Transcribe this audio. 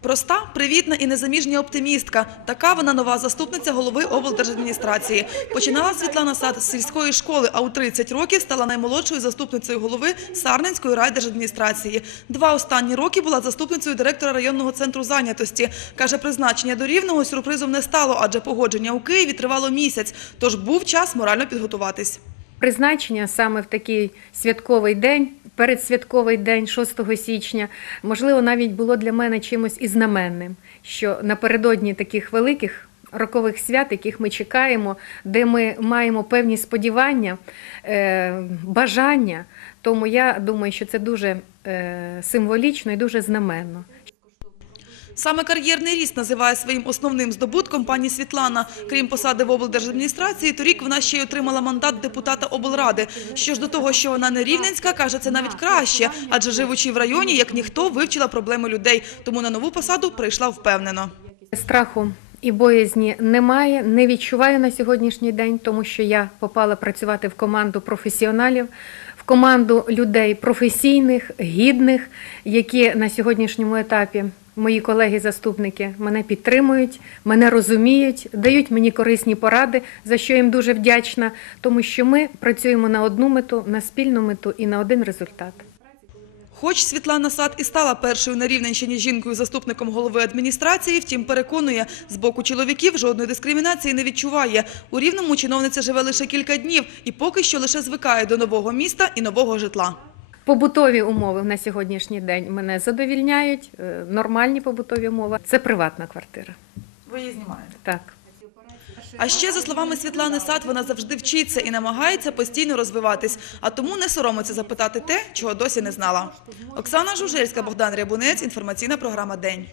Проста, привітна і незаміжня оптимістка. Така вона нова заступниця голови облдержадміністрації. Починала Світлана Сад з сільської школи, а у 30 років стала наймолодшою заступницею голови Сарненської райдержадміністрації. Два останні роки була заступницею директора районного центру зайнятості. Каже, призначення до Рівного сюрпризом не стало, адже погодження у Києві тривало місяць, тож був час морально підготуватись. Призначення саме в такий святковий день, передсвятковий день, 6 січня, можливо, навіть було для мене чимось і знаменним, що напередодні таких великих рокових свят, яких ми чекаємо, де ми маємо певні сподівання, е, бажання. Тому я думаю, що це дуже е, символічно і дуже знаменно. Саме кар'єрний ріст називає своїм основним здобутком пані Світлана. Крім посади в облдержадміністрації, торік вона ще й отримала мандат депутата облради. Що ж до того, що вона не рівненська, каже, це навіть краще, адже живучи в районі, як ніхто вивчила проблеми людей. Тому на нову посаду прийшла впевнено. Страху і боязні немає, не відчуваю на сьогоднішній день, тому що я попала працювати в команду професіоналів, в команду людей професійних, гідних, які на сьогоднішньому етапі. Мої колеги-заступники мене підтримують, мене розуміють, дають мені корисні поради, за що їм дуже вдячна, тому що ми працюємо на одну мету, на спільну мету і на один результат. Хоч Світлана Сад і стала першою на Рівненщині жінкою-заступником голови адміністрації, втім переконує, з боку чоловіків жодної дискримінації не відчуває. У Рівному чиновниця живе лише кілька днів і поки що лише звикає до нового міста і нового житла. Побутові умови на сьогоднішній день мене задовільняють. е, Нормальні побутові умови. Це приватна квартира. Ви її знімаєте. Так. А ще, за словами Світлани Сад, вона завжди вчиться і намагається постійно розвиватись, а тому не соромиться запитати те, чого досі не знала. Оксана Жужельська, Богдан Рябунець, інформаційна програма «День».